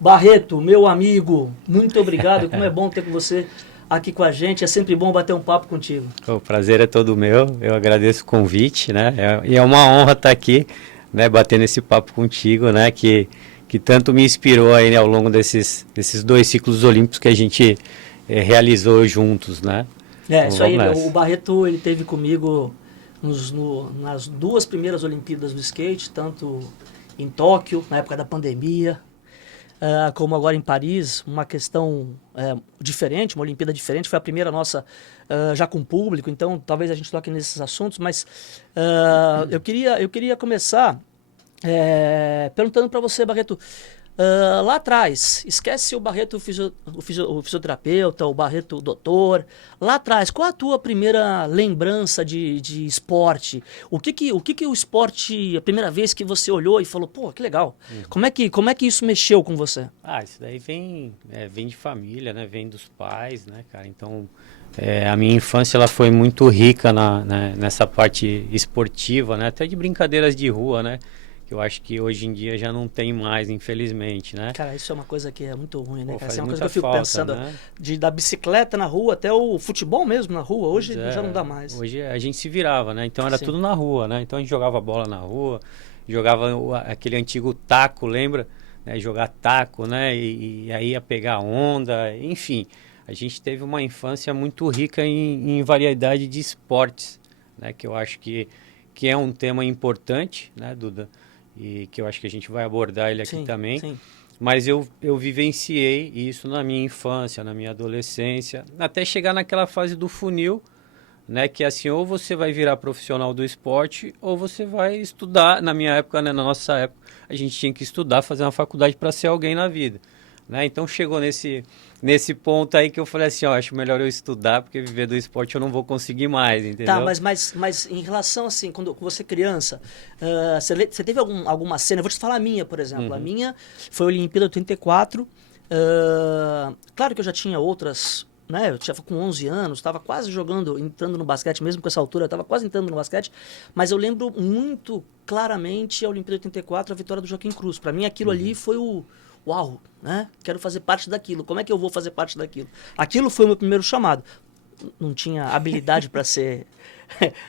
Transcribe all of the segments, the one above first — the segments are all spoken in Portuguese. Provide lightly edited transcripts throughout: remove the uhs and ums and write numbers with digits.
Barreto, meu amigo, muito obrigado. Como é bom ter com você aqui com a gente. É sempre bom bater um papo contigo. O prazer é todo meu, eu agradeço o convite, né? E é uma honra estar aqui, né, batendo esse papo contigo, né, que tanto me inspirou aí, né, ao longo desses dois ciclos olímpicos que a gente realizou juntos, né? É, Então isso vamos aí. O nessa. Barreto, ele teve comigo nas duas primeiras Olimpíadas do skate, tanto em Tóquio, na época da pandemia, como agora em Paris, uma questão diferente, uma Olimpíada diferente. Foi a primeira nossa já com público, então talvez a gente toque nesses assuntos, mas eu queria começar perguntando para você, Barreto, lá atrás, esquece o Barreto o fisioterapeuta, o Barreto o doutor. Lá atrás, qual a tua primeira lembrança de esporte? O que que o esporte, a primeira vez que você olhou e falou, pô, que legal. Como é que isso mexeu com você? Ah, isso daí vem de família, né? Vem dos pais, né, cara? Então, a minha infância ela foi muito rica nessa parte esportiva, né? Até de brincadeiras de rua, né? Que eu acho que hoje em dia já não tem mais, infelizmente, né? Cara, isso é uma coisa que é muito ruim, né, Pô, cara? faz Isso é uma coisa que muita eu fico falta, pensando, né? da bicicleta na rua até o futebol mesmo na rua. Pois Hoje já não é, dá mais. hoje a gente se virava, né? Então era Sim, tudo na rua, né? Então a gente jogava bola na rua, jogava aquele antigo taco, lembra? Né? Jogar taco, né? E aí ia pegar onda, enfim. A gente teve uma infância muito rica em variedade de esportes, né? Que eu acho que é um tema importante, né, Duda? E que eu acho que a gente vai abordar ele aqui sim, também. sim. Mas eu vivenciei isso na minha infância, na minha adolescência, até chegar naquela fase do funil, né? Que é assim, ou você vai virar profissional do esporte, ou você vai estudar. Na minha época, né, na nossa época, a gente tinha que estudar, fazer uma faculdade para ser alguém na vida. Né? Então chegou nesse ponto aí que eu falei assim, ó, acho melhor eu estudar, porque viver do esporte eu não vou conseguir mais, Tá, entendeu? mas em relação assim, quando você é criança, você teve alguma cena? Eu vou te falar a minha, por exemplo. A Uhum, minha foi a Olimpíada 84. Claro que eu já tinha outras, né? Eu tinha com 11 anos, estava quase jogando, entrando no basquete, mesmo com essa altura, eu estava quase entrando no basquete. Mas eu lembro muito claramente a Olimpíada 84, a vitória do Joaquim Cruz. Para mim, aquilo ali uhum. foi o uau, né? Quero fazer parte daquilo. Como é que eu vou fazer parte daquilo? Aquilo foi o meu primeiro chamado. Não tinha habilidade para ser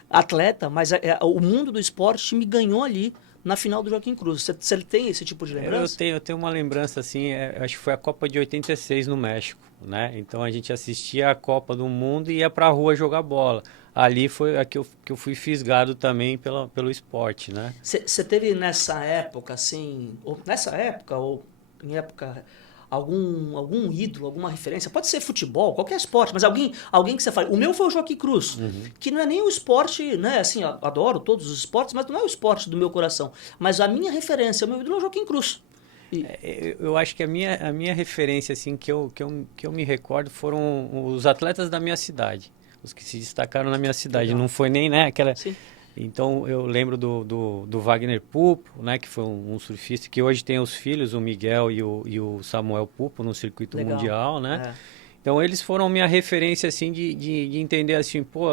atleta, mas o mundo do esporte me ganhou ali na final do Joaquim Cruz. Você tem esse tipo de Eu lembrança? tenho, eu tenho uma lembrança assim, acho que foi a Copa de 86 no México, né? Então a gente assistia a Copa do Mundo e ia pra rua jogar bola. Ali foi a que eu fui fisgado também pelo esporte, né? Você teve nessa época, assim, ou nessa época, ou em época, algum ídolo, alguma referência? Pode ser futebol, qualquer esporte, mas alguém que você fala. O meu foi o Joaquim Cruz, Uhum. que não é nem o esporte, né? Assim, eu adoro todos os esportes, mas não é o esporte do meu coração. Mas a minha referência, o meu ídolo é o Joaquim Cruz. E, Eu acho que a minha referência, assim, que eu me recordo foram os atletas da minha cidade. Os que se destacaram na minha cidade. legal. Não foi nem, né, aquela. Sim, Então eu lembro do Wagner Pupo, né, que foi um surfista que hoje tem os filhos, o Miguel e o Samuel Pupo no circuito legal. mundial, né? É. Então eles foram minha referência assim de entender assim, pô,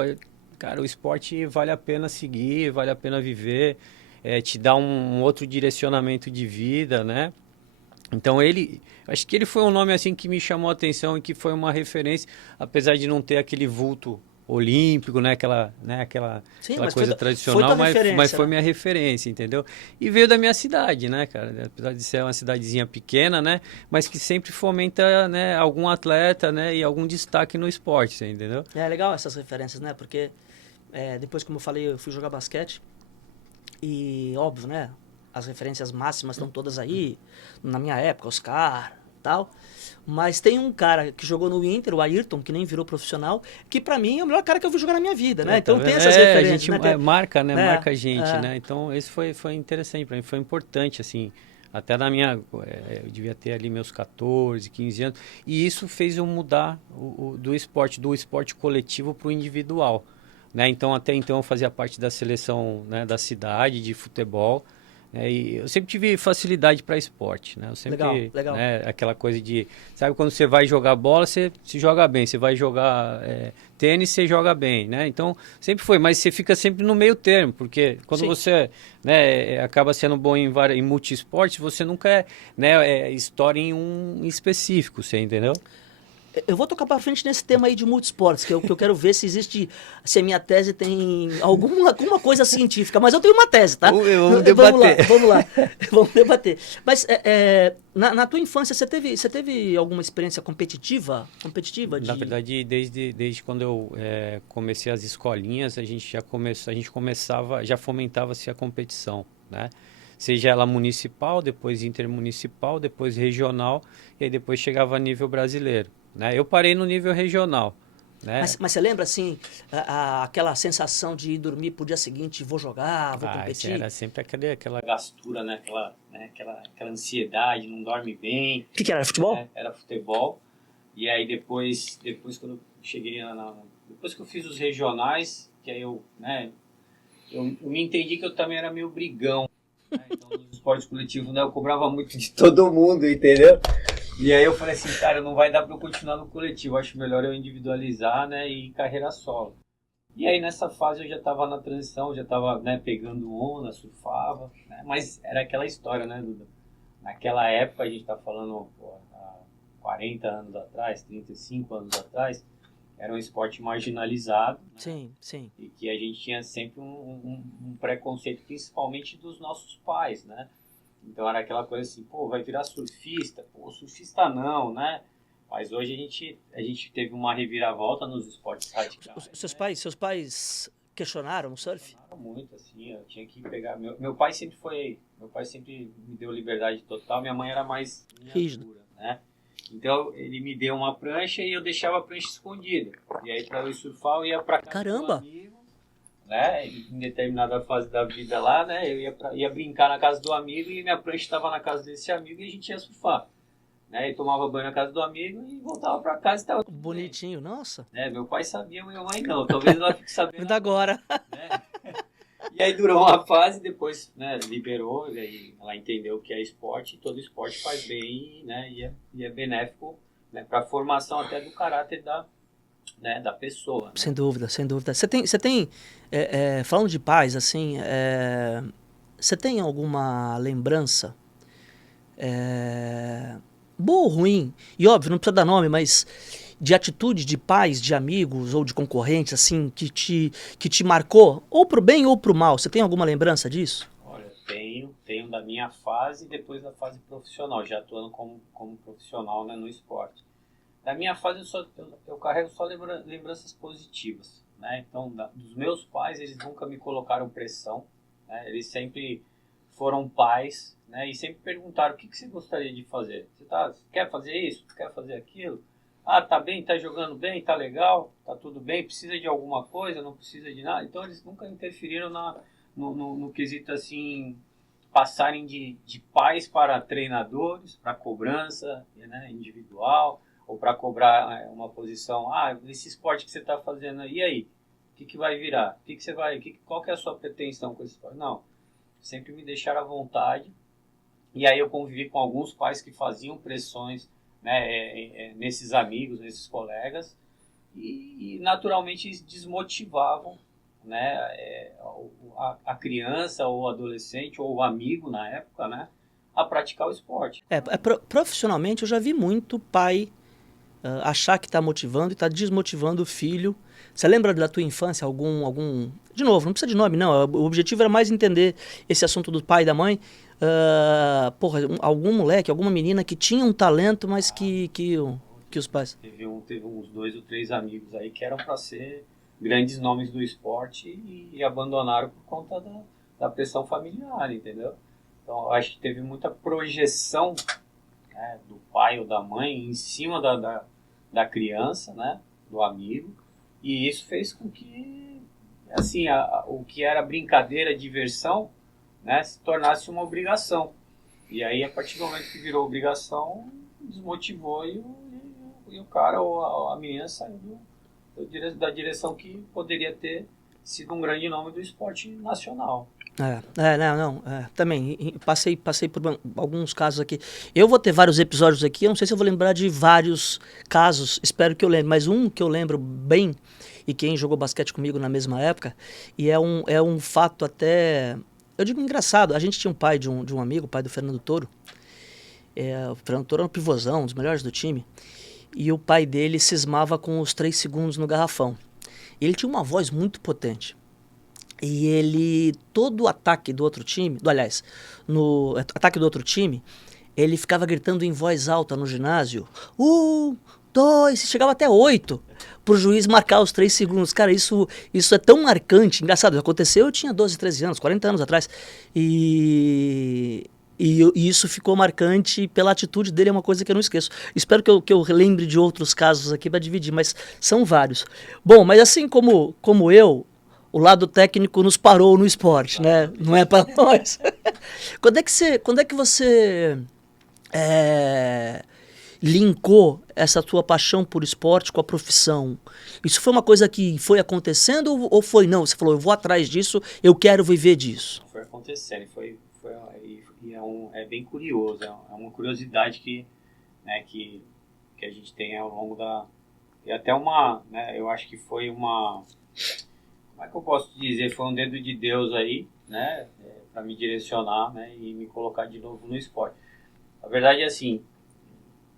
cara, o esporte vale a pena seguir, vale a pena viver, te dá um outro direcionamento de vida, né? Então acho que ele foi um nome assim que me chamou a atenção e que foi uma referência, apesar de não ter aquele vulto olímpico, né, Sim, aquela mas coisa foi tua tradicional, mas referência, foi né? minha referência, entendeu? E veio da minha cidade, né, cara? Apesar de ser uma cidadezinha pequena, né, mas que sempre fomenta, né, algum atleta, né, e algum destaque no esporte, você entendeu? É legal essas referências, né? Porque depois, como eu falei, eu fui jogar basquete e, óbvio, né? As referências máximas estão todas aí. Na minha época, Oscar, tal. Mas tem um cara que jogou no Inter, o Ayrton, que nem virou profissional, que pra mim é o melhor cara que eu vi jogar na minha vida, né? Tá Então tem vendo? essas A referências, gente né? marca, né? É, Marca a gente, é, né? Então, isso foi interessante para mim, foi importante, assim. Até na minha. Eu devia ter ali meus 14, 15 anos. E isso fez eu mudar do esporte coletivo para o individual. Né? Então, até então, eu fazia parte da seleção, né, da cidade de futebol. E eu sempre tive facilidade para esporte, né? Eu sempre, Legal, legal. né, aquela coisa de, sabe, quando você vai jogar bola, você se joga bem, você vai jogar tênis, você joga bem, né? Então, sempre foi, mas você fica sempre no meio termo, porque quando Sim. você, né, acaba sendo bom em multiesportes, você nunca estoura em um específico, você entendeu? Eu vou tocar para frente nesse tema aí de multisportes, que eu quero ver se existe, se a minha tese tem alguma coisa científica, mas eu tenho uma tese, tá? Vamos Vamos lá, debater. vamos lá, vamos debater. Mas na tua infância, você teve alguma experiência competitiva Na de... verdade, desde quando eu comecei as escolinhas, a gente começava, já fomentava-se a competição, né? Seja ela municipal, depois intermunicipal, depois regional, e aí depois chegava a nível brasileiro, né? Eu parei no nível regional, né? Mas você lembra, assim, aquela sensação de ir dormir pro dia seguinte, vou jogar, vou Assim, competir? era sempre aquela gastura, né? Aquela ansiedade, não dorme bem, O que era, futebol? né? Era futebol. E aí depois quando eu cheguei depois que eu fiz os regionais, que aí eu me entendi que eu também era meio brigão, né? Então nos esportes coletivos, né, eu cobrava muito de todo mundo, entendeu? E aí eu falei assim, cara, não vai dar para eu continuar no coletivo, acho melhor eu individualizar, né, e ir carreira solo. E aí nessa fase eu já estava na transição, já estava, né, pegando onda, surfava, né, mas era aquela história, né, Duda? Naquela época, a gente está falando, pô, há 40 anos atrás, 35 anos atrás, era um esporte marginalizado, né? Sim, sim. E que a gente tinha sempre um preconceito, principalmente dos nossos pais, né? Então era aquela coisa assim, pô, vai virar surfista? Pô, surfista não, né? Mas hoje a gente teve uma reviravolta nos esportes radicais, né? Seus pais questionaram o surf? Muito assim, eu tinha que pegar. Meu pai sempre me deu liberdade total, minha mãe era mais linha Rígido. dura, né? Então ele me deu uma prancha e eu deixava a prancha escondida. E aí para eu ir surfar eu ia para casa do Caramba! amigo, né? Em determinada fase da vida lá, né? Eu ia brincar na casa do amigo e minha prancha estava na casa desse amigo e a gente ia surfar. Né? E tomava banho na casa do amigo e voltava para casa e estava tudo bem. Bonitinho, nossa. Né? Meu pai sabia, minha mãe não. Talvez ela fique sabendo Ainda agora. né? E aí durou uma fase, depois, né, liberou, e aí ela entendeu que é esporte, e todo esporte faz bem, né, e é benéfico, né, para a formação até do caráter da pessoa. Né? Sem dúvida, sem dúvida. Você tem falando de pais, assim, você tem alguma lembrança, boa ou ruim, e óbvio, não precisa dar nome, mas de atitude de pais, de amigos ou de concorrentes, assim, que te marcou, ou pro bem ou pro mal? Você tem alguma lembrança disso? Olha, tenho da minha fase e depois da fase profissional, já atuando como profissional, né, no esporte. Da minha fase eu carrego só lembranças positivas, né? Então, dos meus pais, eles nunca me colocaram pressão, né? Eles sempre foram pais, né? E sempre perguntaram o que você gostaria de fazer. Você quer fazer isso? Quer fazer aquilo? Ah, tá bem, tá jogando bem, tá legal, tá tudo bem, precisa de alguma coisa, não precisa de nada. Então, eles nunca interferiram no quesito assim, passarem de pais para treinadores, para cobrança, né, individual, ou para cobrar uma posição, esse esporte que você está fazendo aí, o que vai virar? O que você vai, qual que é a sua pretensão com esse esporte? Não, sempre me deixaram à vontade, e aí eu convivi com alguns pais que faziam pressões, né, nesses amigos, nesses colegas, e naturalmente desmotivavam, né, a criança ou o adolescente ou o amigo na época, né, a praticar o esporte. Profissionalmente, eu já vi muito pai achar que está motivando e está desmotivando o filho. Você lembra da tua infância algum... De novo, não precisa de nome, não. O objetivo era mais entender esse assunto do pai e da mãe. Algum moleque, alguma menina que tinha um talento, mas que os pais... Teve uns 2 ou 3 amigos aí que eram para ser grandes nomes do esporte e abandonaram por conta da pressão familiar, entendeu? Então, acho que teve muita projeção, né, do pai ou da mãe em cima da criança, né, do amigo, e isso fez com que, assim, o que era brincadeira, diversão, né, se tornasse uma obrigação. E aí, a partir do momento que virou obrigação, desmotivou e o cara ou a menina saiu da direção que poderia ter sido um grande nome do esporte nacional. Também passei por alguns casos aqui. Eu vou ter vários episódios aqui, eu não sei se eu vou lembrar de vários casos, espero que eu lembre, mas um que eu lembro bem, e quem jogou basquete comigo na mesma época, e é um fato até, eu digo engraçado, a gente tinha um pai de um amigo, o pai do Fernando Toro, o Fernando Toro era um pivôzão, um dos melhores do time, e o pai dele cismava com os 3 segundos no garrafão. Ele tinha uma voz muito potente. E ele, todo o ataque do outro time, no ataque do outro time, ele ficava gritando em voz alta no ginásio, 1, 2, chegava até 8, pro juiz marcar os 3 segundos. Cara, isso é tão marcante, engraçado, aconteceu, eu tinha 12, 13 anos, 40 anos atrás, e isso ficou marcante pela atitude dele, é uma coisa que eu não esqueço. Espero que eu lembre de outros casos aqui para dividir, mas são vários. Bom, mas assim como eu, o lado técnico nos parou no esporte, né? Não é para nós. Quando é que você linkou essa tua paixão por esporte com a profissão? Isso foi uma coisa que foi acontecendo ou foi não? Você falou, eu vou atrás disso, eu quero viver disso. Foi acontecendo, é bem curioso, é uma curiosidade que a gente tem ao longo da... E até eu acho que foi uma... Como é que eu posso dizer? Foi um dedo de Deus aí, né? Para me direcionar, né? E me colocar de novo no esporte. A verdade é assim,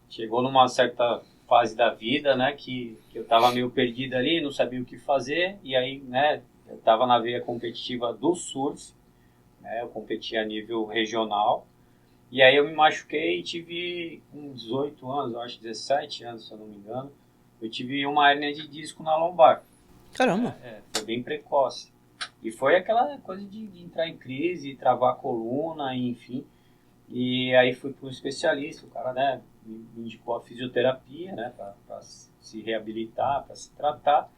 chegou numa certa fase da vida, né? Que eu estava meio perdido ali, não sabia o que fazer. E aí, né? Eu estava na veia competitiva do surf, né? Eu competia a nível regional. E aí eu me machuquei e tive com 18 anos, eu acho 17 anos, se eu não me engano. Eu tive uma hérnia de disco na lombar. Caramba! Foi bem precoce. E foi aquela coisa de entrar em crise, travar a coluna, enfim. E aí fui para um especialista, o cara, né, me indicou a fisioterapia, né, para se reabilitar, para se tratar.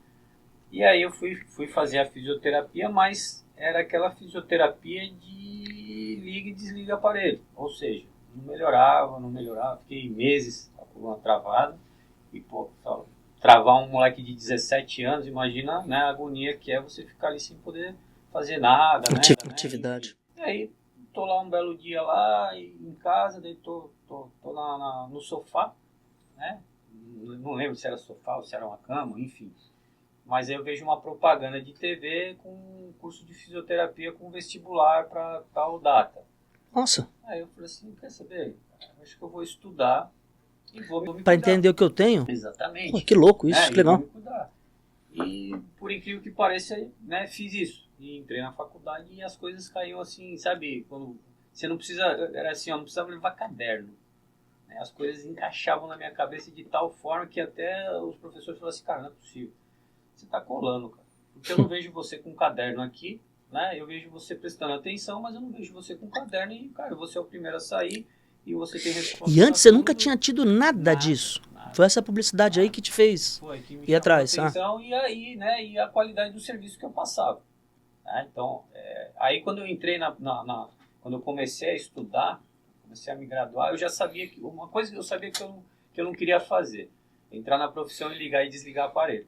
E aí eu fui fazer a fisioterapia, mas era aquela fisioterapia de liga e desliga aparelho. Ou seja, não melhorava. Fiquei meses com a coluna travada. E, pô, travar um moleque de 17 anos, imagina, né, a agonia que é você ficar ali sem poder fazer nada, né? Atividade. E aí, tô lá um belo dia lá, em casa, daí tô no sofá, né? Não lembro se era sofá ou se era uma cama, enfim. Mas aí eu vejo uma propaganda de TV com um curso de fisioterapia com vestibular para tal data. Nossa! Aí eu falei assim, quer saber? Acho que eu vou estudar e vou me Para entender o que eu tenho? Exatamente. Pô, que louco isso, que legal. E por incrível que pareça, né, fiz isso. E entrei na faculdade e as coisas caíam assim, sabe? Quando você não precisa, era assim, eu não precisava levar caderno. Né? As coisas encaixavam na minha cabeça de tal forma que até os professores falaram assim, cara, não é possível. Você tá colando, cara. Porque eu não vejo você com caderno aqui, né? Eu vejo você prestando atenção, mas eu não vejo você com caderno e, cara, você é o primeiro a sair. E você tem E antes você nunca tinha tido nada disso. Foi essa publicidade aí que te fez ir atrás. Atenção, e aí, né, e a qualidade do serviço que eu passava. Né? Então, aí quando eu entrei quando eu comecei a estudar, comecei a me graduar, eu já sabia que uma coisa que eu sabia que eu não queria fazer, entrar na profissão e ligar e desligar aparelho.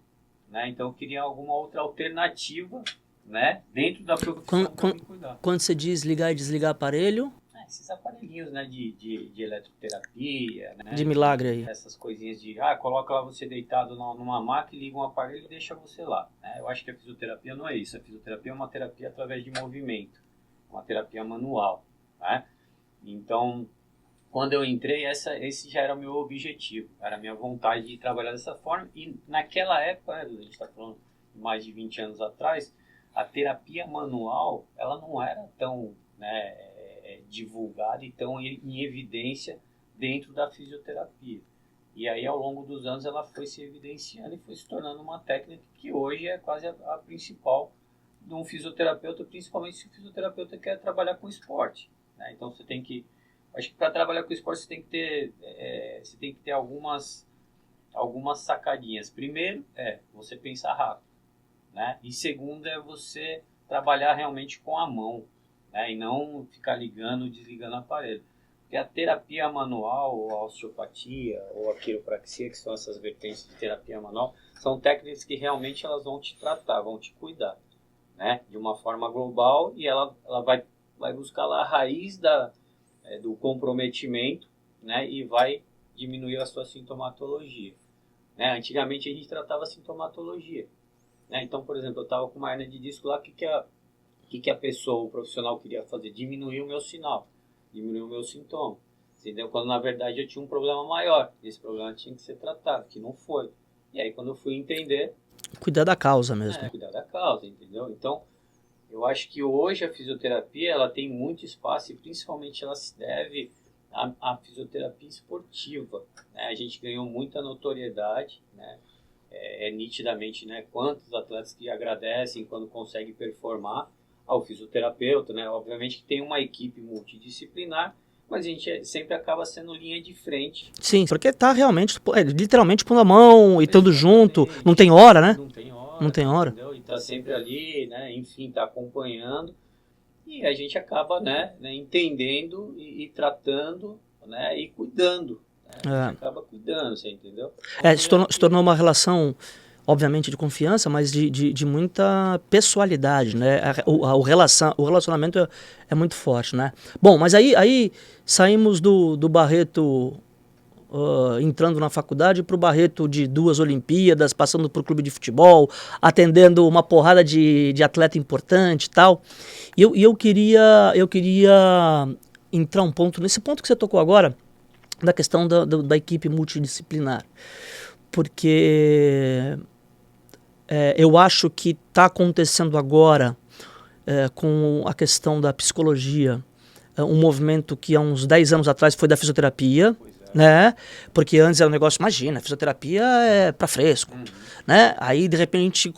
Né? Então eu queria alguma outra alternativa, né, dentro da profissão para me cuidar. Quando você diz ligar e desligar aparelho? Esses aparelhinhos, né, de eletroterapia, né, de milagre aí. Essas coisinhas coloca lá você deitado numa maca e liga um aparelho e deixa você lá. Né? Eu acho que a fisioterapia não é isso. A fisioterapia é uma terapia através de movimento, uma terapia manual. Né? Então, quando eu entrei, esse já era o meu objetivo, era a minha vontade de trabalhar dessa forma. E naquela época, né, a gente está falando de mais de 20 anos atrás, a terapia manual, ela não era tão, né, divulgada e tão em evidência dentro da fisioterapia. E aí, ao longo dos anos, ela foi se evidenciando e foi se tornando uma técnica que hoje é quase a principal de um fisioterapeuta, principalmente se o fisioterapeuta quer trabalhar com esporte. Né? Então, você tem que... Acho que para trabalhar com esporte, você tem que ter algumas sacadinhas. Primeiro, você pensar rápido. Né? E segundo, é você trabalhar realmente com a mão. Né? E não ficar ligando ou desligando o aparelho. Porque a terapia manual, ou a osteopatia, ou a quiropraxia, que são essas vertentes de terapia manual, são técnicas que realmente elas vão te tratar, vão te cuidar. né, de uma forma global, e ela vai buscar lá a raiz do comprometimento, né, e vai diminuir a sua sintomatologia. Né? Antigamente a gente tratava a sintomatologia. Né? Então, por exemplo, eu estava com uma hernia de disco lá, o que a pessoa, o profissional queria fazer? Diminuir o meu sinal, diminuir o meu sintoma. Entendeu? Quando na verdade eu tinha um problema maior. Esse problema tinha que ser tratado, que não foi. E aí quando eu fui entender... Cuidar da causa mesmo. Cuidar da causa, entendeu? Então, eu acho que hoje a fisioterapia ela tem muito espaço e principalmente ela se deve à fisioterapia esportiva. Né? A gente ganhou muita notoriedade, né? Nitidamente, né, quantos atletas que agradecem quando conseguem performar ao fisioterapeuta, né? Obviamente que tem uma equipe multidisciplinar, mas a gente sempre acaba sendo linha de frente. Sim, porque tá realmente, literalmente pondo a mão e estando junto, não tem hora, né? Não tem hora. Entendeu? E tá sempre ali, né? Enfim, tá acompanhando. E a gente acaba, né entendendo e tratando, né? E cuidando. Né? A gente acaba cuidando, você entendeu? Se tornou uma relação, obviamente, de confiança, mas de muita pessoalidade, né? O relacionamento é muito forte, né? Bom, mas aí saímos do Barreto entrando na faculdade para o Barreto de 2 Olimpíadas, passando por clube de futebol, atendendo uma porrada de atleta importante e tal. E eu queria entrar nesse ponto que você tocou agora, da questão da equipe multidisciplinar. Porque eu acho que está acontecendo agora, com a questão da psicologia, um movimento que há uns 10 anos atrás foi da fisioterapia, né? Porque antes era um negócio, imagina, fisioterapia é para fresco, né? Aí de repente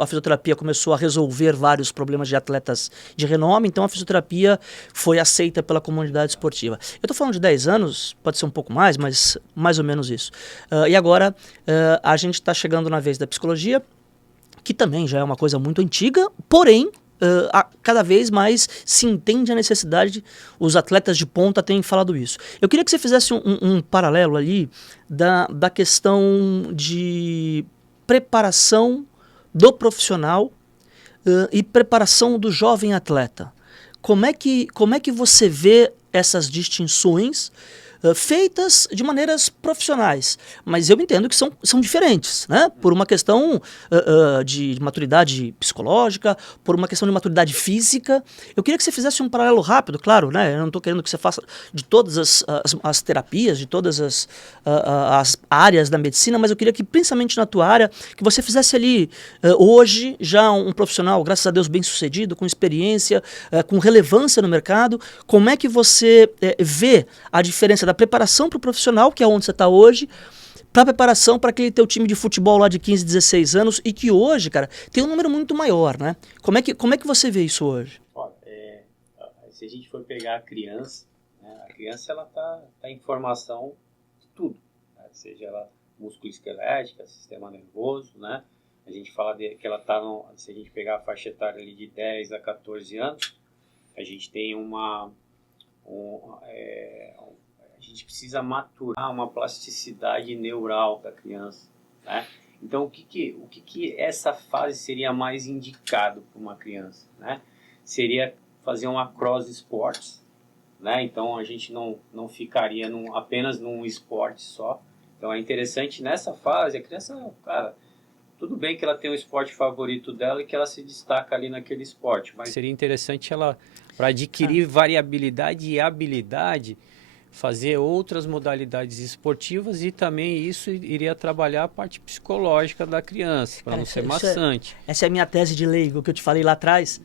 a fisioterapia começou a resolver vários problemas de atletas de renome, então a fisioterapia foi aceita pela comunidade esportiva. Eu tô falando de 10 anos, pode ser um pouco mais, mas mais ou menos isso. E agora a gente está chegando na vez da psicologia, que também já é uma coisa muito antiga, porém cada vez mais se entende a necessidade, os atletas de ponta têm falado isso. Eu queria que você fizesse um paralelo ali da questão de preparação do profissional e preparação do jovem atleta. Como é que você vê essas distinções feitas de maneiras profissionais, mas eu entendo que são diferentes, né? Por uma questão de maturidade psicológica, por uma questão de maturidade física. Eu queria que você fizesse um paralelo rápido, claro, né? Eu não estou querendo que você faça de todas as terapias, de todas as áreas da medicina, mas eu queria que, principalmente na tua área, que você fizesse ali, hoje, já um profissional, graças a Deus, bem-sucedido, com experiência, com relevância no mercado. Como é que você vê a diferença da preparação para o profissional, que é onde você está hoje, para a preparação para aquele teu time de futebol lá de 15, 16 anos e que hoje, cara, tem um número muito maior, né? Como é que você vê isso hoje? Olha, se a gente for pegar a criança, né, a criança ela tá em formação de tudo, né? Seja ela músculo-esquelética, sistema nervoso, né? A gente fala que ela está, se a gente pegar a faixa etária ali de 10 a 14 anos, a gente tem a gente precisa maturar uma plasticidade neural da criança, né? Então, o que essa fase seria mais indicado para uma criança, né? Seria fazer um cross sports, né? Então, a gente não ficaria apenas num esporte só. Então, é interessante nessa fase, a criança, cara, tudo bem que ela tem o esporte favorito dela e que ela se destaca ali naquele esporte, mas seria interessante ela, para adquirir variabilidade e habilidade, fazer outras modalidades esportivas e também isso iria trabalhar a parte psicológica da criança, para não ser maçante. Essa é a minha tese de leigo que eu te falei lá atrás.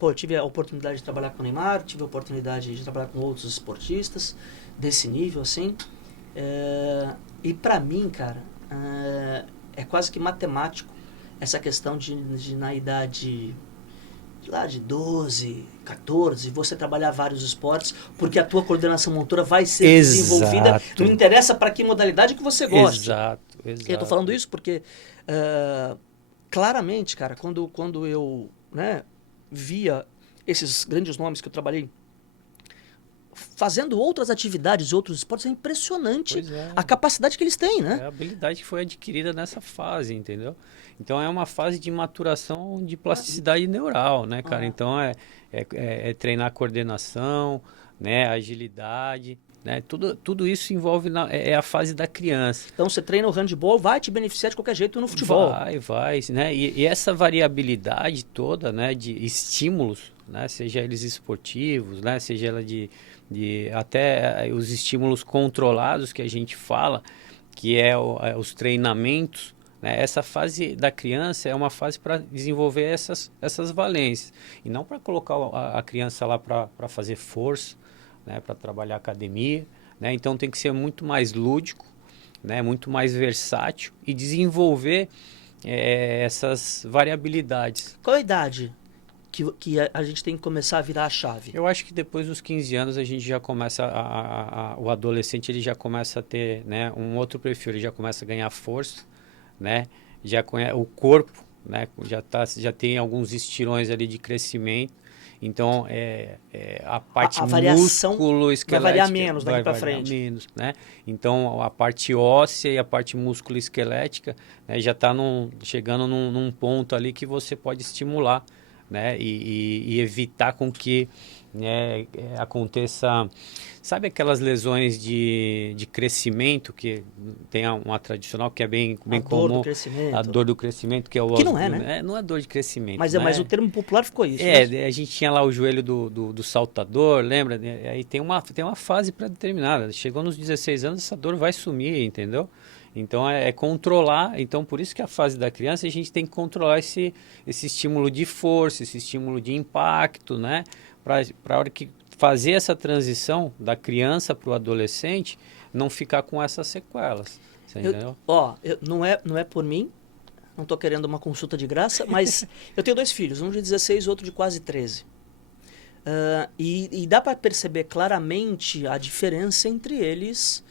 Eu tive a oportunidade de trabalhar com o Neymar, tive a oportunidade de trabalhar com outros esportistas desse nível, assim. E para mim, cara, é quase que matemático essa questão de na idade lá de 12, 14, você trabalhar vários esportes, porque a tua coordenação motora vai ser desenvolvida, não interessa para que modalidade que você goste. Exato. Eu estou falando isso porque, claramente, cara, quando eu via esses grandes nomes que eu trabalhei fazendo outras atividades, outros esportes, é impressionante Pois é. a capacidade que eles têm, né? É a habilidade que foi adquirida nessa fase, entendeu? Então é uma fase de maturação de plasticidade neural, né, cara? Então é treinar coordenação, né, agilidade, né? Tudo isso envolve é a fase da criança. Então você treina o handball, vai te beneficiar de qualquer jeito no futebol. Vai, né? E essa variabilidade toda, né, de estímulos, né, seja eles esportivos, né, seja ela de até os estímulos controlados que a gente fala, que os treinamentos, né? Essa fase da criança é uma fase para desenvolver essas valências e não para colocar a criança lá para fazer força, né? Para trabalhar academia, né? Então tem que ser muito mais lúdico, né? Muito mais versátil e desenvolver essas variabilidades. Qual a idade que a gente tem que começar a virar a chave? Eu acho que depois dos 15 anos a gente já começa, o adolescente ele já começa a ter, né, um outro perfil, ele já começa a ganhar força, né, o corpo, né, já tem alguns estirões ali de crescimento, então a parte a variação músculo-esquelética vai variar menos daqui para variar frente. menos, né? Então a parte óssea e a parte músculo-esquelética, né, já está chegando num ponto ali que você pode estimular, né, e evitar com que, né, aconteça, sabe aquelas lesões de crescimento que tem uma tradicional que é bem A comum, dor do crescimento. a dor do crescimento, que é o Que não é, né? Não é dor de crescimento, Mas, né? mas o termo popular ficou isso. Né? A gente tinha lá o joelho do saltador, lembra? Aí tem uma fase pré-determinada. Chegou nos 16 anos, essa dor vai sumir, entendeu? Então é controlar, então por isso que a fase da criança a gente tem que controlar esse estímulo de força, esse estímulo de impacto, né? Para a hora que fazer essa transição da criança para o adolescente não ficar com essas sequelas. Você entendeu? Não é por mim, não estou querendo uma consulta de graça, mas eu tenho 2 filhos, um de 16 e outro de quase 13. E dá para perceber claramente a diferença entre eles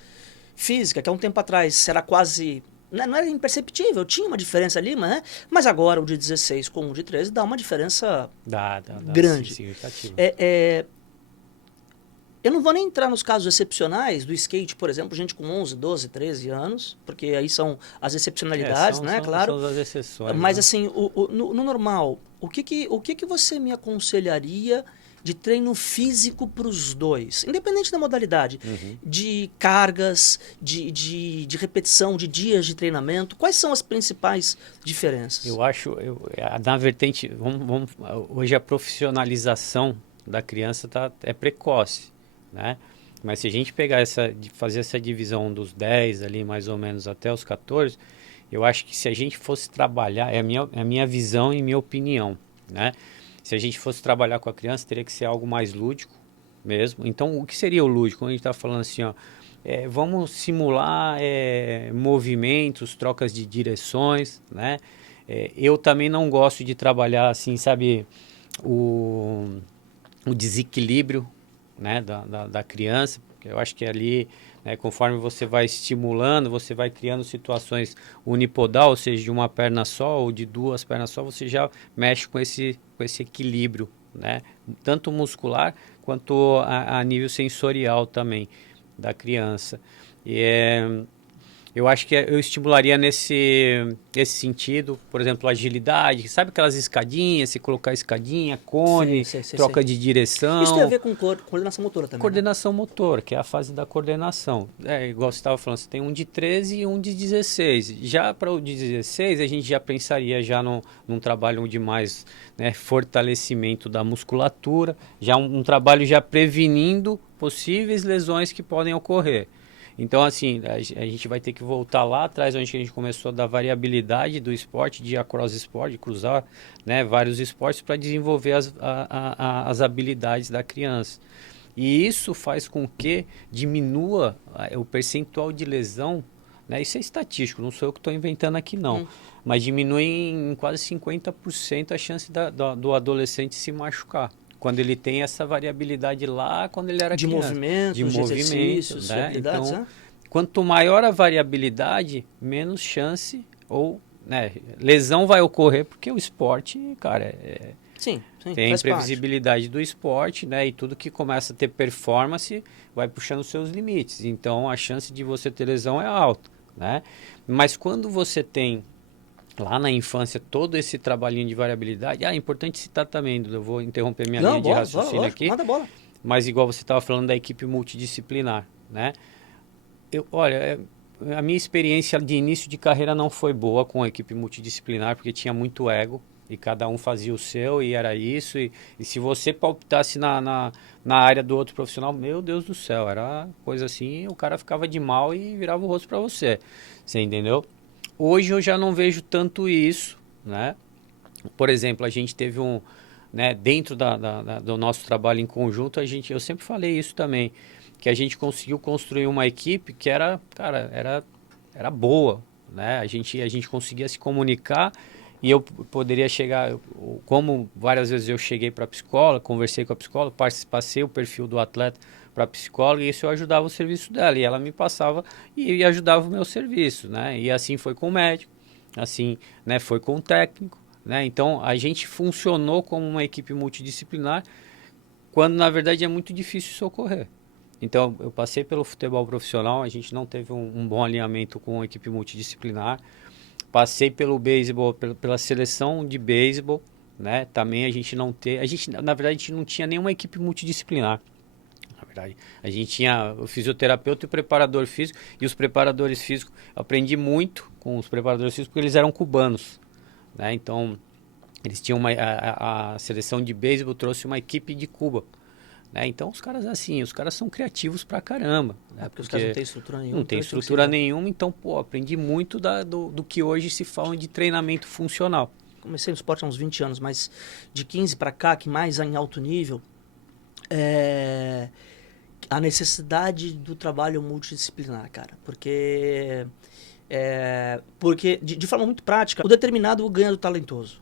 física, que há um tempo atrás era quase... Não era imperceptível, tinha uma diferença ali, mas agora o de 16 com o de 13 dá uma diferença grande. Significativa. Eu não vou nem entrar nos casos excepcionais do skate, por exemplo, gente com 11, 12, 13 anos, porque aí são as excepcionalidades, né, claro. São as exceções. Mas né? assim, no normal, o que você me aconselharia de treino físico para os dois, independente da modalidade, de cargas, de repetição, de dias de treinamento? Quais são as principais diferenças? Eu acho, na vertente, hoje a profissionalização da criança é precoce, né? Mas se a gente fazer essa divisão dos 10 ali, mais ou menos, até os 14, eu acho que se a gente fosse trabalhar, é a minha visão e minha opinião, né? Se a gente fosse trabalhar com a criança, teria que ser algo mais lúdico mesmo. Então, o que seria o lúdico? Quando a gente está falando assim, vamos simular movimentos, trocas de direções, né? Eu também não gosto de trabalhar assim, sabe, o desequilíbrio, né, da criança, porque eu acho que ali, né, conforme você vai estimulando, você vai criando situações unipodal, ou seja, de uma perna só ou de 2 pernas só, você já mexe com esse equilíbrio, né, tanto muscular quanto a nível sensorial também da criança. Eu acho que eu estimularia nesse sentido, por exemplo, agilidade, sabe aquelas escadinhas, se colocar escadinha, cone, troca de direção. Isso tem a ver com coordenação motora também. Coordenação motora, que é a fase da coordenação. Igual você estava falando, você tem um de 13 e um de 16. Já para o de 16, a gente já pensaria já num trabalho de mais, né, fortalecimento da musculatura, já um trabalho já prevenindo possíveis lesões que podem ocorrer. Então, assim, a gente vai ter que voltar lá atrás, onde a gente começou da variabilidade do esporte, de cross sport, de cruzar, né, vários esportes para desenvolver as habilidades da criança. E isso faz com que diminua o percentual de lesão, né? Isso é estatístico, não sou eu que estou inventando aqui não, mas diminui em quase 50% a chance do adolescente se machucar. Quando ele tem essa variabilidade lá, quando ele era criança. De exercícios, né? habilidades, então, quanto maior a variabilidade, menos chance ou, né, lesão vai ocorrer, porque o esporte, cara, Sim, Tem faz parte. previsibilidade do esporte, né? E tudo que começa a ter performance vai puxando os seus limites. Então, a chance de você ter lesão é alta, né? Mas quando você tem lá na infância todo esse trabalhinho de variabilidade, é importante citar também, Dudu, eu vou interromper minha Não, linha de bola, raciocínio lógico, aqui, manda bola. mas igual você estava falando da equipe multidisciplinar, né? Olha, a minha experiência de início de carreira não foi boa com a equipe multidisciplinar, porque tinha muito ego e cada um fazia o seu e era isso. E se você palpitasse na área do outro profissional, meu Deus do céu, era coisa assim, o cara ficava de mal e virava o rosto para você. Você entendeu? Hoje eu já não vejo tanto isso, né? Por exemplo, a gente teve um, né, dentro do nosso trabalho em conjunto, eu sempre falei isso também, que a gente conseguiu construir uma equipe que era, cara, era boa, né? A gente conseguia se comunicar e eu poderia chegar, como várias vezes eu cheguei para a psicóloga, conversei com a psicóloga, passei o perfil do atleta para a psicóloga e isso eu ajudava o serviço dela e ela me passava e ajudava o meu serviço, né? E assim foi com o médico, assim, né, foi com o técnico, né? Então a gente funcionou como uma equipe multidisciplinar quando na verdade é muito difícil isso ocorrer. Então eu passei pelo futebol profissional, a gente não teve um bom alinhamento com a equipe multidisciplinar. Passei pelo beisebol, pela seleção de beisebol, né? Também a gente não tem, na verdade a gente não tinha nenhuma equipe multidisciplinar. Na verdade, a gente tinha o fisioterapeuta e o preparador físico, e os preparadores físicos, eu aprendi muito com os preparadores físicos porque eles eram cubanos, né? Então, eles tinham a seleção de beisebol trouxe uma equipe de Cuba, né? Então, os caras são criativos pra caramba, né? Porque os caras não têm estrutura nenhuma. Não tem então estrutura nenhuma, então, pô, aprendi muito do que hoje se fala de treinamento funcional. Comecei no esporte há uns 20 anos, mas de 15 para cá, que mais em alto nível, é a necessidade do trabalho multidisciplinar, cara. Porque de forma muito prática, o determinado ganha do talentoso.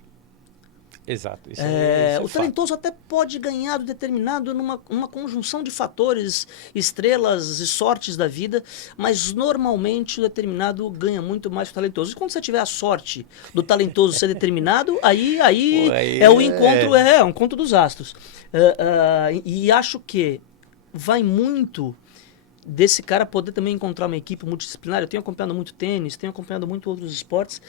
Exato. Isso é O talentoso até pode ganhar do determinado numa conjunção de fatores, estrelas e sortes da vida, mas normalmente o determinado ganha muito mais que o talentoso. E quando você tiver a sorte do talentoso ser determinado, aí Pô, aí é o encontro, é um encontro dos astros. E acho que vai muito desse cara poder também encontrar uma equipe multidisciplinar. Eu tenho acompanhado muito tênis, tenho acompanhado muito outros esportes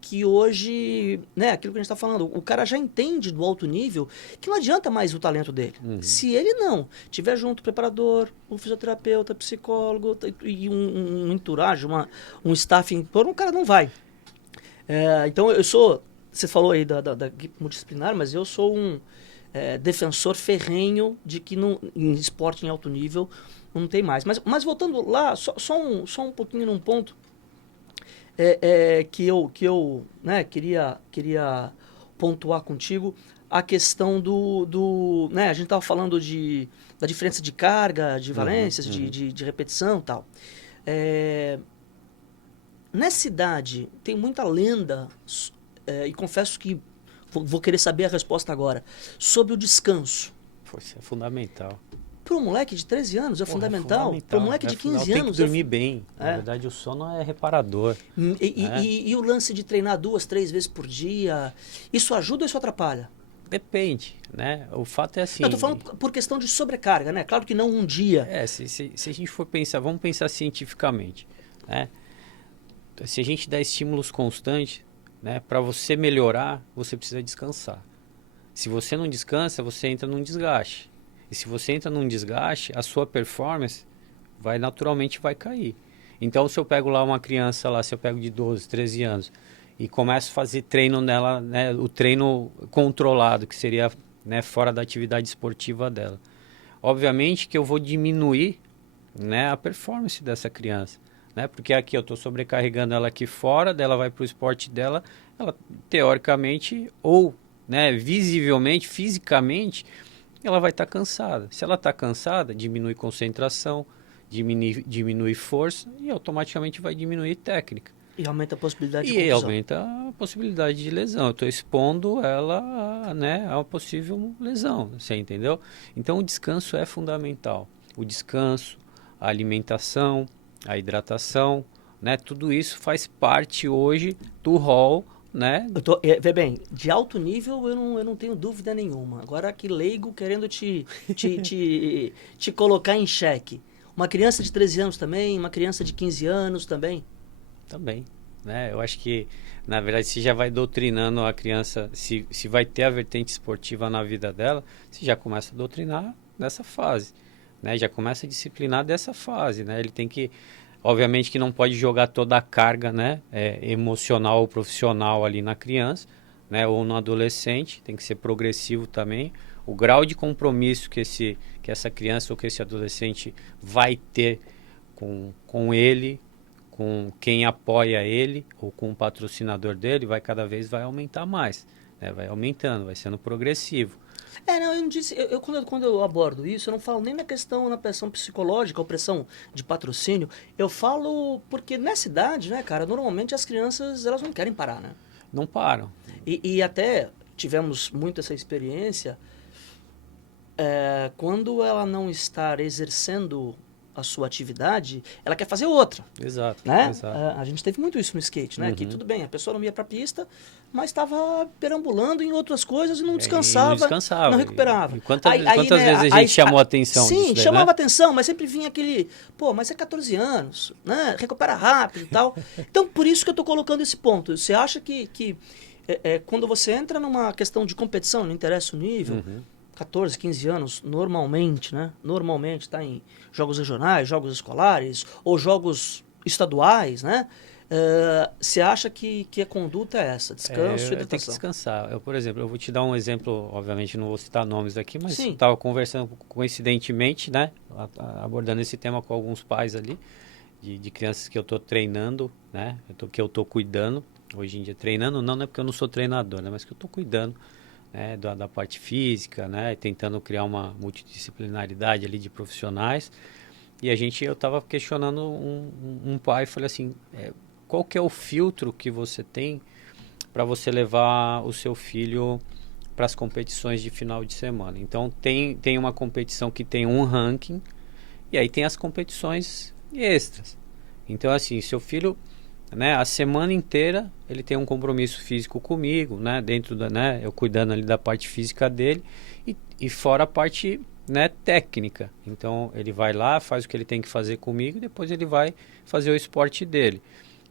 que hoje, né, aquilo que a gente está falando, o cara já entende do alto nível que não adianta mais o talento dele. Uhum. Se ele não tiver junto o preparador, o fisioterapeuta, psicólogo e um entourage, um staff em torno, o cara não vai. Então eu sou, você falou aí da equipe multidisciplinar, mas eu sou um defensor ferrenho de que em esporte em alto nível não tem mais. Mas voltando lá, só um pouquinho num ponto que eu né, queria pontuar contigo, a questão né, a gente estava falando da diferença de carga, de valências, de repetição e tal. Nessa idade, tem muita lenda, e confesso que vou querer saber a resposta agora, sobre o descanso. Isso é fundamental. Para um moleque de 13 anos é fundamental. Para um moleque de 15 tem anos... que dormir bem. Na verdade, o sono é reparador. E o lance de treinar 2, 3 vezes por dia, isso ajuda ou isso atrapalha? Depende, né? O fato é assim... Eu estou falando por questão de sobrecarga, né? Claro que não um dia. Se a gente for pensar, vamos pensar cientificamente, né? Se a gente dá estímulos constantes, né? Para você melhorar, você precisa descansar. Se você não descansa, você entra num desgaste. E se você entra num desgaste, a sua performance naturalmente vai cair. Então, se eu pego lá uma criança lá, se eu pego de 12, 13 anos e começo a fazer treino nela, né, o treino controlado, que seria, né, fora da atividade esportiva dela. Obviamente que eu vou diminuir, né, a performance dessa criança. Né? Porque aqui eu estou sobrecarregando ela aqui fora, dela vai para o esporte dela, ela teoricamente ou, né, visivelmente, fisicamente, ela vai estar cansada. Se ela está cansada, diminui concentração, diminui força e automaticamente vai diminuir técnica. E aumenta a possibilidade de contusão. E aumenta a possibilidade de lesão. Eu estou expondo ela, né, a uma possível lesão, você entendeu? Então o descanso é fundamental. O descanso, a alimentação, a hidratação, né, tudo isso faz parte hoje do rol né? Vê bem, de alto nível eu não tenho dúvida nenhuma. Agora que leigo querendo te colocar em xeque. Uma criança de 13 anos também, uma criança de 15 anos também. Também, né? Eu acho que, na verdade, se já vai doutrinando a criança, se vai ter a vertente esportiva na vida dela, você já começa a doutrinar nessa fase, né? Já começa a disciplinar dessa fase, né? Ele tem que, obviamente que não pode jogar toda a carga, né? Emocional ou profissional ali na criança, né? Ou no adolescente, tem que ser progressivo também. O grau de compromisso que essa criança ou que esse adolescente vai ter com ele, com quem apoia ele ou com o patrocinador dele, cada vez vai aumentar mais, né? Vai aumentando, vai sendo progressivo. Não, eu não disse. Quando eu abordo isso, eu não falo nem na pressão psicológica ou pressão de patrocínio. Eu falo porque nessa idade, né, cara, normalmente as crianças elas não querem parar, né? Não param. E até tivemos muito essa experiência quando ela não está exercendo a sua atividade, ela quer fazer outra. Exato. Né? Exato. A gente teve muito isso no skate, né? Que tudo bem, a pessoa não ia para a pista, mas estava perambulando em outras coisas e não descansava, não recuperava. E quantas vezes a gente chamou a atenção disso? Sim, chamava atenção, mas sempre vinha aquele, mas é 14 anos, né? Recupera rápido e tal. Então, por isso que eu estou colocando esse ponto. Você acha que quando você entra numa questão de competição, não interessa o nível, 14, 15 anos, normalmente, né? Normalmente está em jogos regionais, jogos escolares ou jogos estaduais, né? Você acha que a conduta é essa? Descanso e hidratação? Tem que descansar. Por exemplo, eu vou te dar um exemplo, obviamente não vou citar nomes aqui, mas Sim. estava conversando coincidentemente, né? Abordando esse tema com alguns pais ali, de crianças que eu estou treinando, né? Que eu estou cuidando, hoje em dia treinando, não é porque eu não sou treinador, né? Mas que eu estou cuidando, né, da parte física, né, tentando criar uma multidisciplinaridade ali de profissionais. E eu estava questionando um pai, falei assim, qual que é o filtro que você tem para você levar o seu filho para as competições de final de semana? Então tem uma competição que tem um ranking e aí tem as competições extras. Então assim, seu filho, né, a semana inteira ele tem um compromisso físico comigo, né, dentro da, né, eu cuidando ali da parte física dele e fora a parte, né, técnica. Então ele vai lá, faz o que ele tem que fazer comigo e depois ele vai fazer o esporte dele.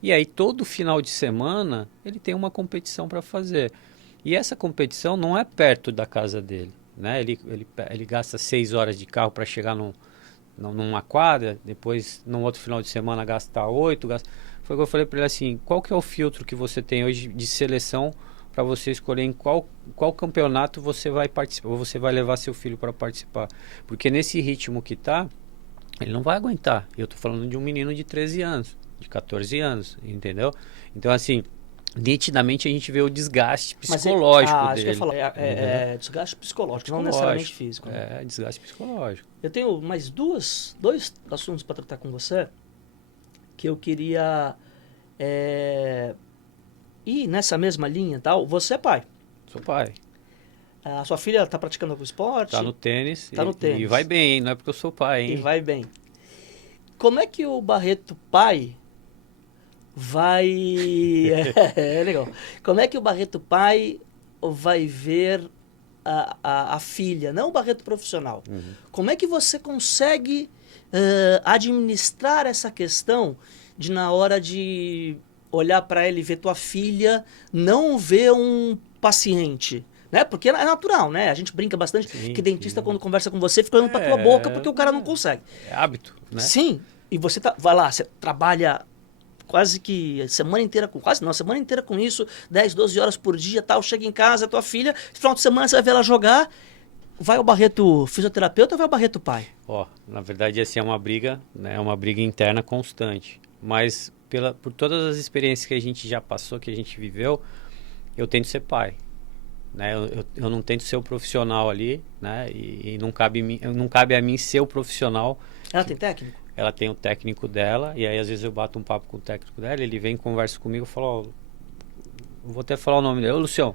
E aí todo final de semana ele tem uma competição para fazer. E essa competição não é perto da casa dele, né? Ele gasta 6 horas de carro para chegar numa quadra, depois num outro final de semana gasta 8, Foi o que eu falei para ele assim, qual que é o filtro que você tem hoje de seleção para você escolher em qual campeonato você vai participar, ou você vai levar seu filho para participar? Porque nesse ritmo que tá, ele não vai aguentar. Eu tô falando de um menino de 13 anos, de 14 anos, entendeu? Então assim, nitidamente a gente vê o desgaste psicológico dele. Acho que eu ia falar, desgaste psicológico, não necessariamente físico. Né? Desgaste psicológico. Eu tenho mais dois assuntos para tratar com você, que eu queria ir nessa mesma linha, tal. Você é pai. Sou pai. A sua filha está praticando algum esporte? Tá no tênis. No tênis. E vai bem, hein? Não é porque eu sou pai, hein? E vai bem. Como é que o Barreto pai vai... legal. Como é que o Barreto pai vai ver a filha, não o Barreto profissional? Como é que você consegue administrar essa questão de, na hora de olhar para ele e ver tua filha, não ver um paciente? Né? Porque é natural, né? A gente brinca bastante que dentista, quando conversa com você, fica olhando pra tua boca porque o cara não consegue. É hábito, né? Sim. E você vai lá, você trabalha quase que a semana inteira com isso, 10, 12 horas por dia, tal, chega em casa, tua filha, no final de semana você vai ver ela jogar, vai o Barreto fisioterapeuta ou vai o Barreto pai? Na verdade, assim, é uma briga, né? É uma briga interna constante. Mas por todas as experiências que a gente já passou, que a gente viveu, eu tento ser pai. Né? Eu não tento ser o profissional ali, né? E não cabe a mim ser o profissional. Ela tem técnico? Ela tem o técnico dela, e aí às vezes eu bato um papo com o técnico dela, ele vem, conversa comigo e fala, vou até falar o nome dele, Luciano,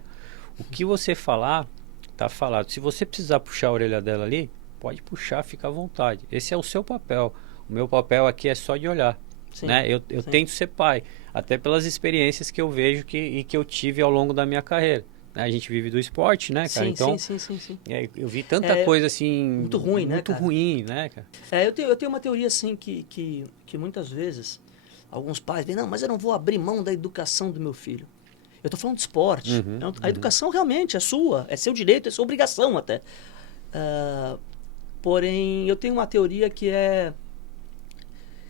o que você falar, tá falado. Se você precisar puxar a orelha dela ali, pode puxar, fica à vontade. Esse é o seu papel. O meu papel aqui é só de olhar. Sim, né? Eu sim. tento ser pai, até pelas experiências que eu vejo e que eu tive ao longo da minha carreira. Né? A gente vive do esporte, né, cara? Sim, Então, sim. eu vi tanta É coisa assim, muito ruim, né, muito cara? ruim, né, cara? Eu tenho uma teoria assim que muitas vezes alguns pais dizem, não, mas eu não vou abrir mão da educação do meu filho. Eu estou falando de esporte. A educação realmente é sua, é seu direito, é sua obrigação até. Ah, porém, eu tenho uma teoria que é,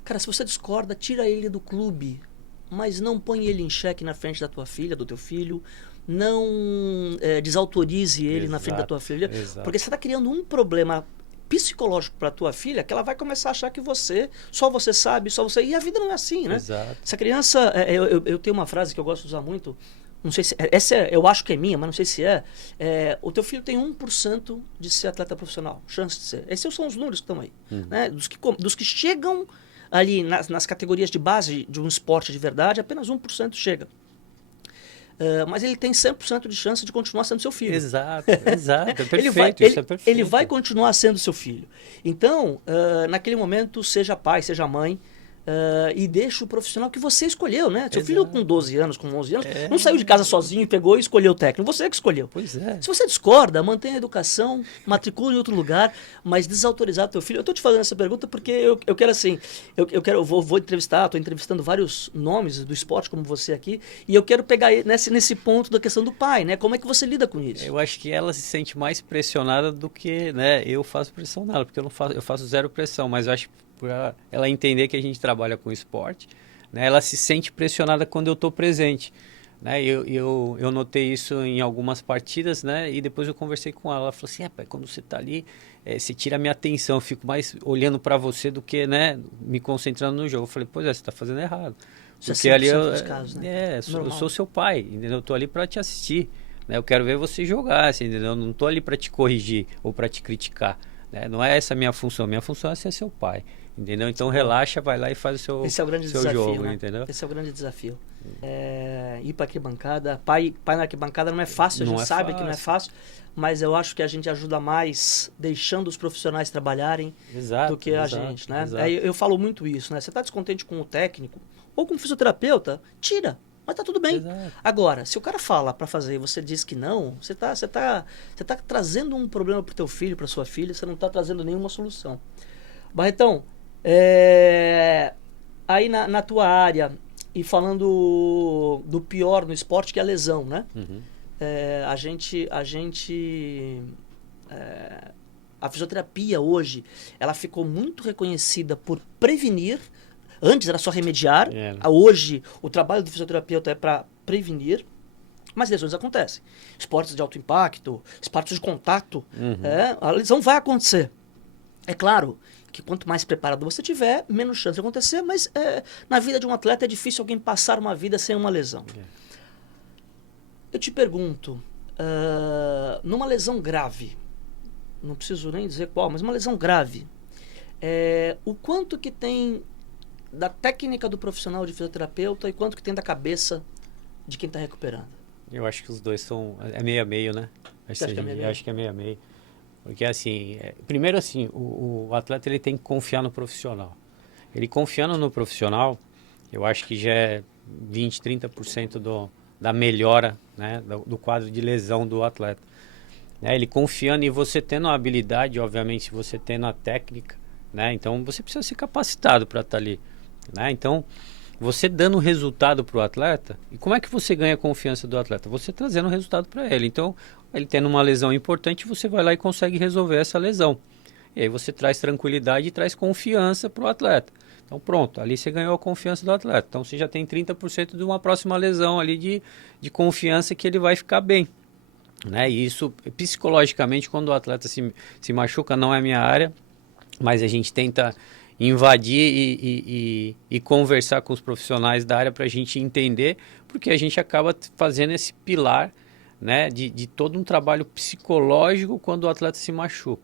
cara, se você discorda, tira ele do clube, mas não põe ele em xeque na frente da tua filha, do teu filho, não desautorize ele na frente da tua Exato, filha, porque exato. você está criando um problema psicológico para tua filha que ela vai começar a achar que só você sabe, só você. E a vida não é assim, né? Exato. Essa criança, eu tenho uma frase que eu gosto de usar muito, não sei se, eu acho que é minha, mas não sei se o teu filho tem 1% de ser atleta profissional, chance de ser. Esses são os números que estão aí, né? Dos que chegam ali nas categorias de base de um esporte de verdade, apenas 1% chega. Mas ele tem 100% de chance de continuar sendo seu filho. Exato, exato. É perfeito, isso é perfeito. Ele vai continuar sendo seu filho. Então, naquele momento, seja pai, seja mãe, e deixa o profissional que você escolheu, né? Seu filho com 12 anos, com 11 anos, não saiu de casa sozinho e pegou e escolheu o técnico. Você que escolheu. Pois é. Se você discorda, mantenha a educação, matricule em outro lugar, mas desautorizar teu filho. Eu estou te fazendo essa pergunta porque eu quero assim, eu vou entrevistar, estou entrevistando vários nomes do esporte como você aqui, e eu quero pegar nesse ponto da questão do pai, né? Como é que você lida com isso? Eu acho que ela se sente mais pressionada do que, né, eu faço pressão nela, porque eu faço zero pressão, mas eu acho que por ela entender que a gente trabalha com esporte, né, ela se sente pressionada quando eu estou presente. Né, eu notei isso em algumas partidas, né, e depois eu conversei com ela. Ela falou assim: pai, quando você está ali, você tira a minha atenção, eu fico mais olhando para você do que, né, me concentrando no jogo. Eu falei: pois você está fazendo errado. Porque ali dos casos, né? eu sou seu pai, entendeu? Eu estou ali para te assistir. Né, eu quero ver você jogar, assim, entendeu? Eu não estou ali para te corrigir ou para te criticar. Né? Não é essa a minha função. Minha função é ser seu pai. Entendeu? Então relaxa, vai lá e faz Esse é o grande seu desafio, jogo, né? entendeu? Esse é o grande desafio. Ir para arquibancada. Pai na arquibancada não é fácil, a Não gente é sabe fácil. que não é fácil, mas eu acho que a gente ajuda mais deixando os profissionais trabalharem do que a gente, né? Eu falo muito isso, né? Você está descontente com o técnico ou com o fisioterapeuta, tira. Mas tá tudo bem. Exato. Agora, se o cara fala para fazer e você diz que não, você tá trazendo um problema pro teu filho, para sua filha, você não tá trazendo nenhuma solução. Barretão, aí na tua área, e falando do pior no esporte, que é a lesão, né? Uhum. A fisioterapia hoje, ela ficou muito reconhecida por prevenir. Antes era só remediar, hoje o trabalho do fisioterapeuta é para prevenir, mas lesões acontecem. Esportes de alto impacto, esportes de contato, a lesão vai acontecer. É claro que quanto mais preparado você tiver, menos chance de acontecer, mas na vida de um atleta é difícil alguém passar uma vida sem uma lesão. Eu te pergunto, numa lesão grave, não preciso nem dizer qual, mas uma lesão grave, o quanto que tem da técnica do profissional de fisioterapeuta e quanto que tem da cabeça de quem está recuperando? Eu acho que os dois são... É meio a meio, né? Você acha que é meio a meio? Acho que é meio a meio. Porque, assim, primeiro, assim, o atleta ele tem que confiar no profissional. Ele confiando no profissional, eu acho que já é 20, 30% da melhora, né, do quadro de lesão do atleta. Né? Ele confiando e você tendo a habilidade, obviamente, você tendo a técnica, né? Então, você precisa ser capacitado para estar ali. Né? Então, você dando resultado para o atleta, e como é que você ganha a confiança do atleta? Você trazendo o resultado para ele. Então, ele tendo uma lesão importante, você vai lá e consegue resolver essa lesão. E aí você traz tranquilidade e traz confiança para o atleta. Então pronto, ali você ganhou a confiança do atleta. Então você já tem 30% de uma próxima lesão ali de confiança que ele vai ficar bem. Né? E isso, psicologicamente, quando o atleta se machuca, não é a minha área, mas a gente tenta invadir e conversar com os profissionais da área para a gente entender, porque a gente acaba fazendo esse pilar, né, de todo um trabalho psicológico quando o atleta se machuca,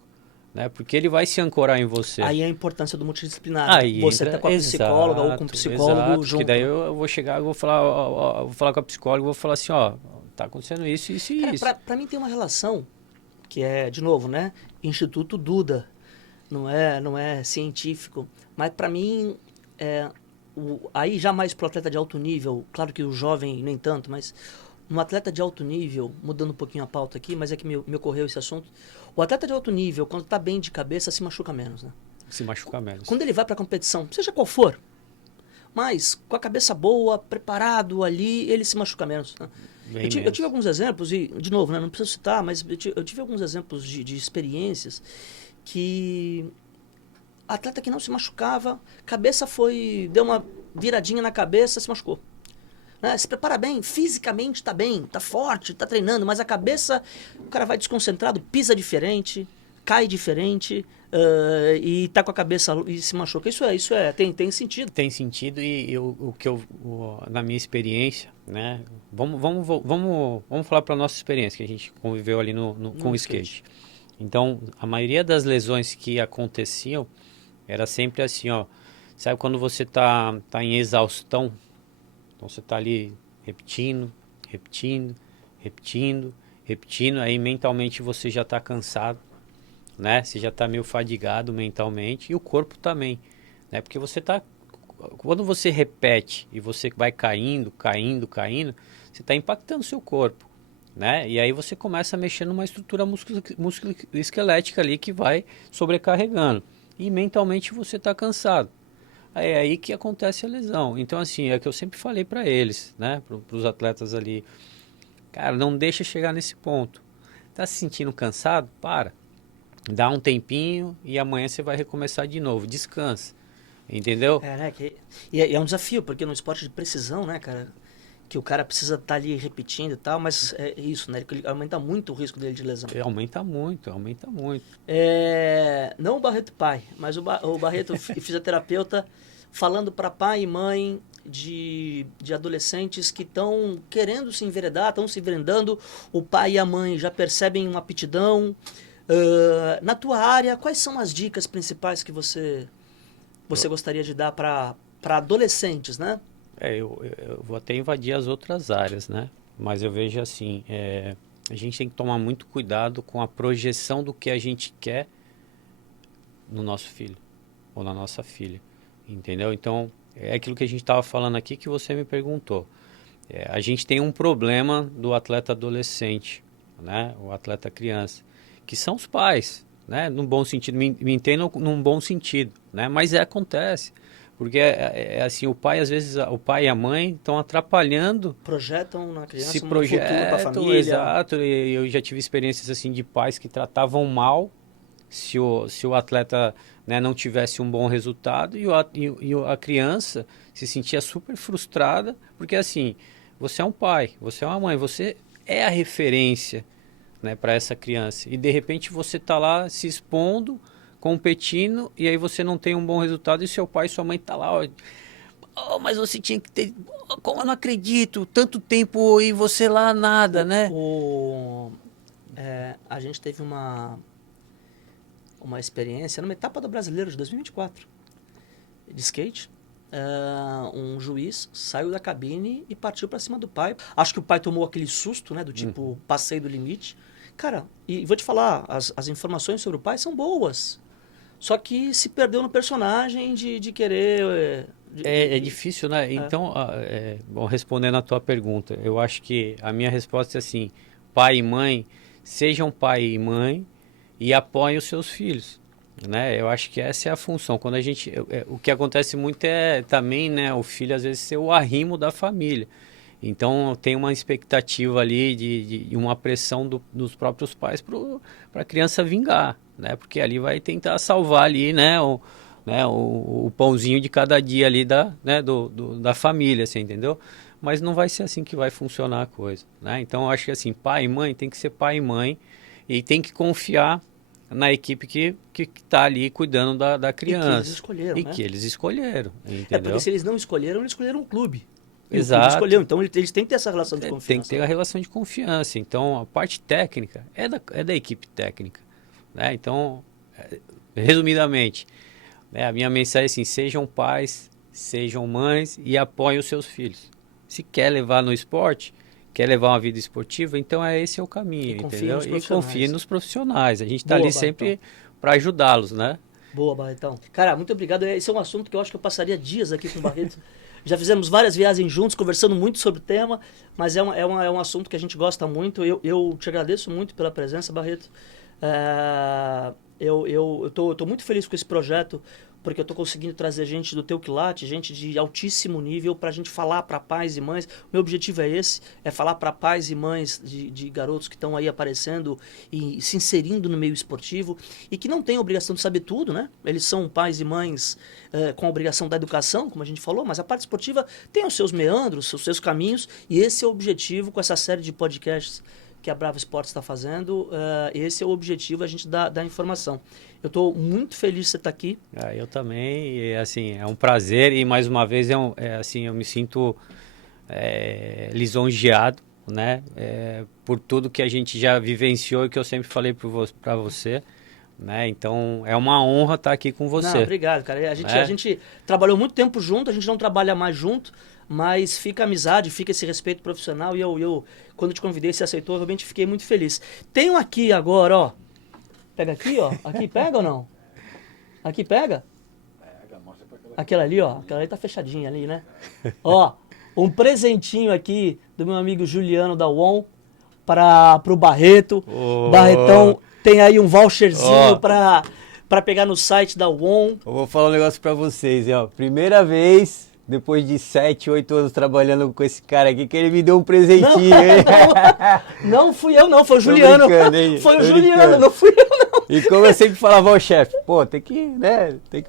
né, porque ele vai se ancorar em você. Aí a importância do multidisciplinar. Aí você está com a psicóloga ou com o psicólogo junto. Que daí eu vou chegar, eu vou falar com a psicóloga, vou falar assim, ó, tá acontecendo isso e isso. Para mim tem uma relação que é, de novo, né, Instituto Duda, não é científico, mas para mim aí já mais para o atleta de alto nível, claro que o jovem nem tanto, mas um atleta de alto nível, mudando um pouquinho a pauta aqui, mas é que me ocorreu esse assunto. O atleta de alto nível, quando está bem de cabeça, se machuca menos, né? Se machuca menos. Quando ele vai para a competição, seja qual for, mas com a cabeça boa, preparado ali, ele se machuca menos. Né? Eu tive alguns exemplos, e de novo, né, não preciso citar, mas eu tive alguns exemplos de experiências que atleta que não se machucava, deu uma viradinha na cabeça, se machucou. Né? Se prepara bem, fisicamente está bem, está forte, está treinando, mas a cabeça, o cara vai desconcentrado, pisa diferente, cai diferente e está com a cabeça e se machuca. Tem sentido. Tem sentido e na minha experiência, né? Vamos falar para a nossa experiência, que a gente conviveu ali com o skate. Então, a maioria das lesões que aconteciam era sempre assim, ó. Sabe quando você tá em exaustão? Então você tá ali repetindo, aí mentalmente você já tá cansado, né? Você já tá meio fadigado mentalmente e o corpo também, né? Porque quando você repete e você vai caindo, você tá impactando o seu corpo, né? E aí você começa a mexer numa estrutura musculoesquelética ali que vai sobrecarregando e mentalmente você tá cansado. É aí que acontece a lesão. Então, assim, é o que eu sempre falei para eles, né? Para os atletas ali. Cara, não deixa chegar nesse ponto. Tá se sentindo cansado? Para. Dá um tempinho e amanhã você vai recomeçar de novo. Descansa. Entendeu? Né? E é um desafio, porque no esporte de precisão, né, cara? Que o cara precisa estar ali repetindo e tal, mas é isso, né? Ele aumenta muito o risco dele de lesão. Aumenta muito. Não o Barreto pai, mas o Barreto fisioterapeuta falando para pai e mãe de adolescentes que estão querendo se enveredar, estão se enveredando, o pai e a mãe já percebem uma aptidão. Na tua área, quais são as dicas principais que você gostaria de dar para adolescentes, né? Eu vou até invadir as outras áreas, né? Mas eu vejo assim, a gente tem que tomar muito cuidado com a projeção do que a gente quer no nosso filho ou na nossa filha, entendeu? Então, é aquilo que a gente estava falando aqui que você me perguntou. A gente tem um problema do atleta adolescente, né? O atleta criança, que são os pais, né? Num bom sentido, me entendam num bom sentido, né? Mas acontece. Porque assim, o pai, às vezes, o pai e a mãe estão atrapalhando. Projetam na criança se projetam, futuro para a família. Exato. Eu já tive experiências assim de pais que tratavam mal se o atleta, né, não tivesse um bom resultado e a criança se sentia super frustrada. Porque assim, você é um pai, você é uma mãe, você é a referência, né, para essa criança. E de repente você está lá se expondo, competindo, e aí você não tem um bom resultado e seu pai e sua mãe tá lá, ó, mas você tinha que ter, como eu não acredito, tanto tempo e você lá nada, né? A gente teve uma experiência numa etapa do Brasileiro de 2024 de skate. Um juiz saiu da cabine e partiu para cima do pai. Acho que o pai tomou aquele susto, né, do tipo, passei do limite. Cara, e vou te falar, as informações sobre o pai são boas. Só que se perdeu no personagem de querer... É difícil, né? Então, bom, respondendo a tua pergunta, eu acho que a minha resposta é assim, pai e mãe, sejam pai e mãe e apoiem os seus filhos, né? Eu acho que essa é a função. Quando a gente... o que acontece muito é também, né, o filho às vezes ser o arrimo da família. Então, tem uma expectativa ali de uma pressão dos próprios pais para a criança vingar, né? Porque ali vai tentar salvar ali, né, o pãozinho de cada dia ali da família, você entendeu? Mas não vai ser assim que vai funcionar a coisa, né? Então, eu acho que assim, pai e mãe tem que ser pai e mãe e tem que confiar na equipe que está ali cuidando da criança. E que eles escolheram, né? Que eles escolheram, entendeu? Porque se eles não escolheram, eles escolheram um clube. Exato. O escolheu, então eles têm que ter essa relação de confiança. Tem que ter a relação de confiança. Então, a parte técnica é da equipe técnica, né? Então, resumidamente, né, a minha mensagem é assim, sejam pais, sejam mães e apoiem os seus filhos. Se quer levar no esporte, quer levar uma vida esportiva, então esse é o caminho, entendeu? E confie nos profissionais. A gente está ali sempre para ajudá-los, né? Boa, Barretão. Cara, muito obrigado. Esse é um assunto que eu acho que eu passaria dias aqui com o Barreto. Já fizemos várias viagens juntos, conversando muito sobre o tema, mas é um assunto que a gente gosta muito. Eu te agradeço muito pela presença, Barreto. Eu tô muito feliz com esse projeto, porque eu estou conseguindo trazer gente do teu quilate, gente de altíssimo nível, para a gente falar para pais e mães. O meu objetivo é esse, é falar para pais e mães de garotos que estão aí aparecendo e se inserindo no meio esportivo e que não têm a obrigação de saber tudo, né? Eles são pais e mães com a obrigação da educação, como a gente falou, mas a parte esportiva tem os seus meandros, os seus caminhos, e esse é o objetivo com essa série de podcasts que a Bravo Esportes está fazendo. Esse é o objetivo, a gente dá informação. Eu estou muito feliz de você estar aqui. Eu também, e, assim, é um prazer e mais uma vez assim, eu me sinto lisonjeado, né, por tudo que a gente já vivenciou e que eu sempre falei para você, né, então é uma honra estar aqui com você. Não, obrigado, cara. A gente trabalhou muito tempo junto, a gente não trabalha mais junto, mas fica a amizade, fica esse respeito profissional e eu quando te convidei, você aceitou, eu realmente fiquei muito feliz. Tenho aqui agora, ó, pega aqui, ó, aqui pega ou não? Aqui pega? Pega, mostra pra aquela ali, ó, aquela ali tá fechadinha ali, né? Ó, um presentinho aqui do meu amigo Juliano da UON pro Barreto. Barretão tem aí um voucherzinho pra pegar no site da UON. Eu vou falar um negócio pra vocês, ó, primeira vez... Depois de 7, 8 anos trabalhando com esse cara aqui, que ele me deu um presentinho. Não fui eu não, foi o Juliano. Foi o Juliano, não fui eu não. E como eu sempre falava ao chefe, pô, tem que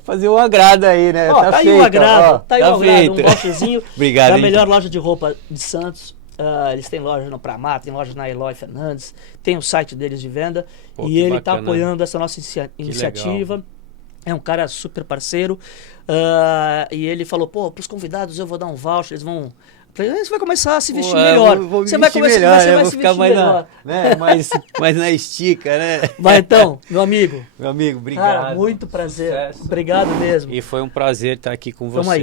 fazer um agrado aí, né? Ó, tá aí um agrado, tá aí um agrado, um voucherzinho. Obrigado, da melhor loja de roupa de Santos. Eles têm loja no Pramar, tem loja na Eloy Fernandes, tem o site deles de venda. Pô, e ele bacana. Tá apoiando essa nossa iniciativa. Legal. É um cara super parceiro. E ele falou, pô, pros convidados eu vou dar um voucher, eles vão... Você vai começar a se vestir melhor. Você vai começar melhor, você vai ficar mais na estica, né? Vai então, meu amigo. Meu amigo, obrigado. Cara, muito prazer. Sucesso. Obrigado mesmo. E foi um prazer estar aqui com você. Tamo aí.